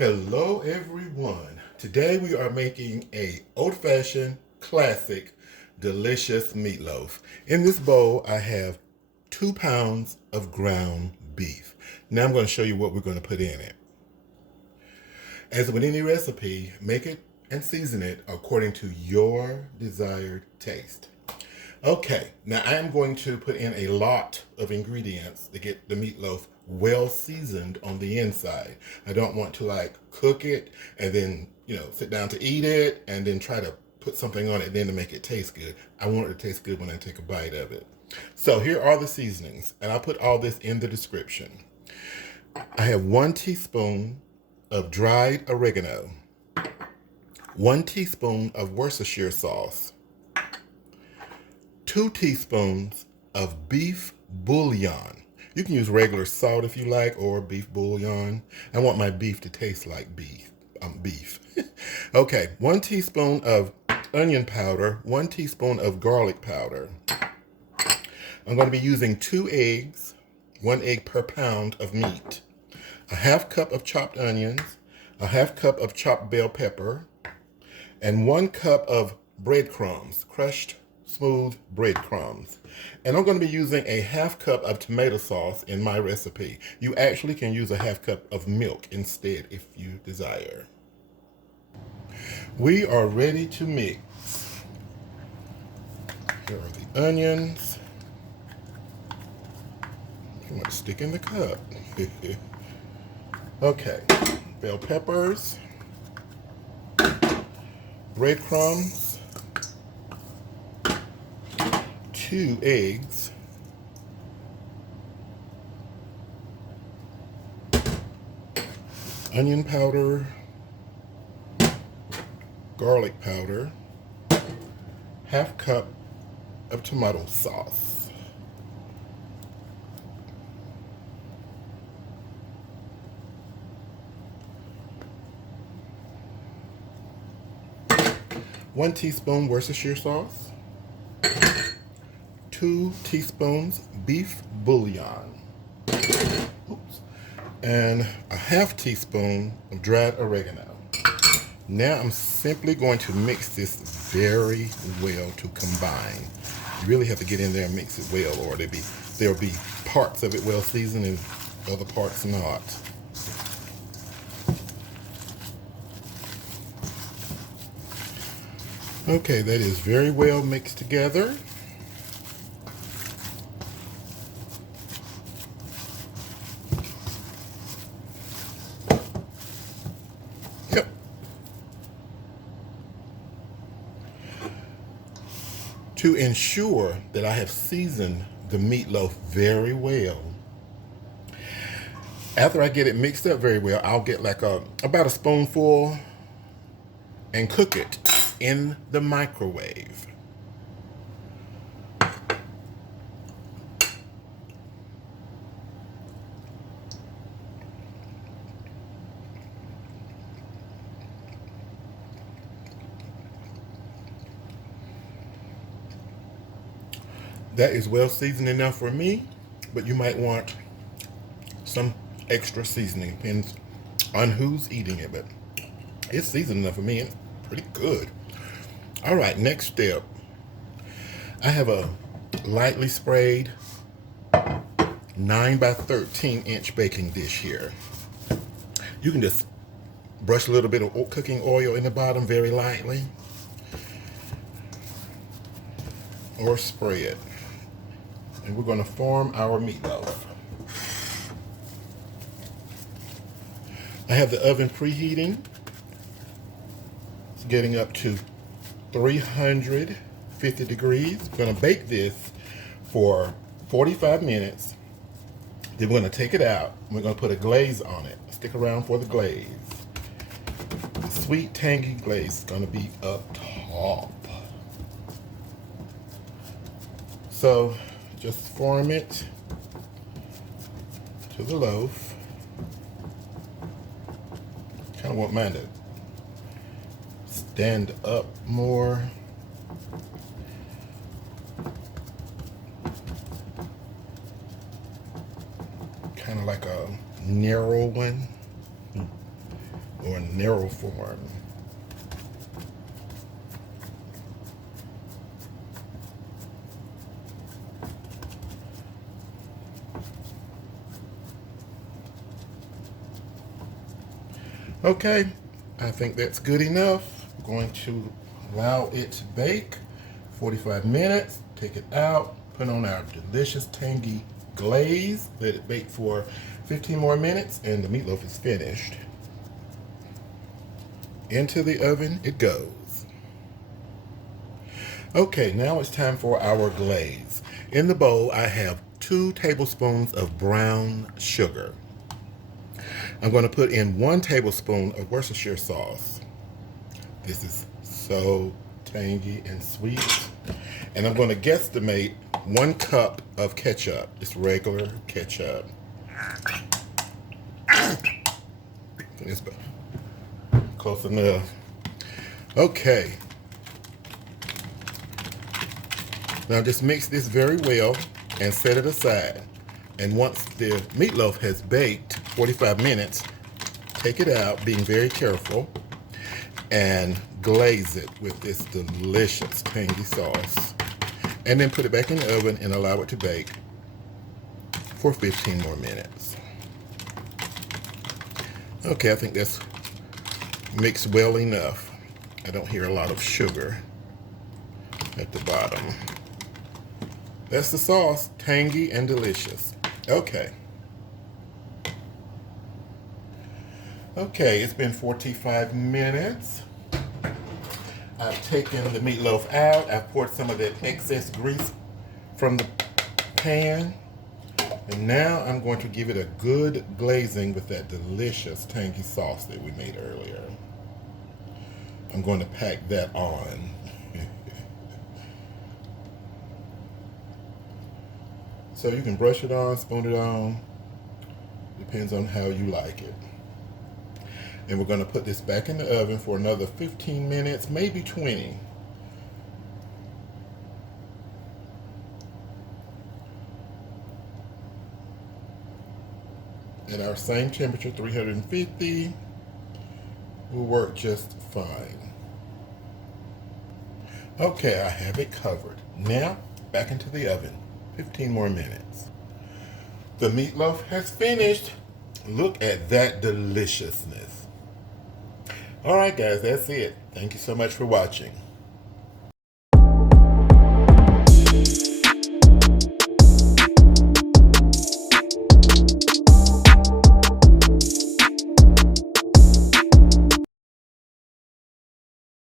Hello everyone. Today we are making a old-fashioned, classic, delicious meatloaf. In this bowl I have 2 pounds of ground beef. Now I'm going to show you what we're going to put in it. As with any recipe, make it and season it according to your desired taste. Okay, now I am going to put in a lot of ingredients to get the meatloaf well seasoned on the inside. I don't want to cook it and then, sit down to eat it and then try to put something on it then to make it taste good. I want it to taste good when I take a bite of it. So here are the seasonings, and I'll put all this in the description. I have 1 teaspoon of dried oregano, 1 teaspoon of Worcestershire sauce, 2 teaspoons of beef bouillon. You can use regular salt if you like, or beef bouillon. I want my beef to taste like beef. Okay, 1 teaspoon of onion powder, 1 teaspoon of garlic powder. I'm going to be using 2 eggs, 1 egg per pound of meat, a 1/2 cup of chopped onions, a 1/2 cup of chopped bell pepper, and 1 cup of breadcrumbs, crushed smooth breadcrumbs. And I'm going to be using a 1/2 cup of tomato sauce in my recipe. You actually can use a 1/2 cup of milk instead if you desire. We are ready to mix. Here are the onions. You want to stick in the cup. Okay, bell peppers, breadcrumbs, 2 eggs, onion powder, garlic powder, 1/2 cup of tomato sauce. One teaspoon Worcestershire sauce, 2 teaspoons beef bouillon, and a 1/2 teaspoon of dried oregano. Now I'm simply going to mix this very well to combine. You really have to get in there and mix it well, or there'll be parts of it well seasoned and other parts not. Okay, that is very well mixed together. Yep. To ensure that I have seasoned the meatloaf very well, after I get it mixed up very well, I'll get about a spoonful and cook it in the microwave. That is well seasoned enough for me, but you might want some extra seasoning. Depends on who's eating it, but it's seasoned enough for me. It's pretty good. All right, next step. I have a lightly sprayed 9 by 13 inch baking dish here. You can just brush a little bit of cooking oil in the bottom very lightly, or spray it. And we're going to form our meatloaf. I have the oven preheating. It's getting up to 350 degrees. We're going to bake this for 45 minutes. Then we're going to take it out. We're going to put a glaze on it. Stick around for the glaze. The sweet, tangy glaze is going to be up top. So just form it to the loaf. Kind of want mine to stand up more. Kind of like a narrow one. or narrow form. Okay, I think that's good enough. I'm going to allow it to bake 45 minutes, take it out, put on our delicious tangy glaze, let it bake for 15 more minutes, and the meatloaf is finished. Into the oven it goes. Okay, now it's time for our glaze. In the bowl, I have 2 tablespoons of brown sugar. I'm going to put in 1 tablespoon of Worcestershire sauce. This is so tangy and sweet. And I'm going to guesstimate 1 cup of ketchup. It's regular ketchup. It's close enough. Okay. Now just mix this very well and set it aside. And once the meatloaf has baked 45 minutes, take it out, being very careful, and glaze it with this delicious tangy sauce. And then put it back in the oven and allow it to bake for 15 more minutes. Okay, I think that's mixed well enough. I don't hear a lot of sugar at the bottom. That's the sauce, tangy and delicious. Okay. Okay, it's been 45 minutes. I've taken the meatloaf out. I've poured some of that excess grease from the pan. And now I'm going to give it a good glazing with that delicious tangy sauce that we made earlier. I'm going to pack that on. So you can brush it on, spoon it on. Depends on how you like it. And we're going to put this back in the oven for another 15 minutes, maybe 20. At our same temperature, 350, will work just fine. Okay, I have it covered. Now, back into the oven. 15 more minutes. The meatloaf has finished. Look at that deliciousness. All right, guys, that's it. Thank you so much for watching.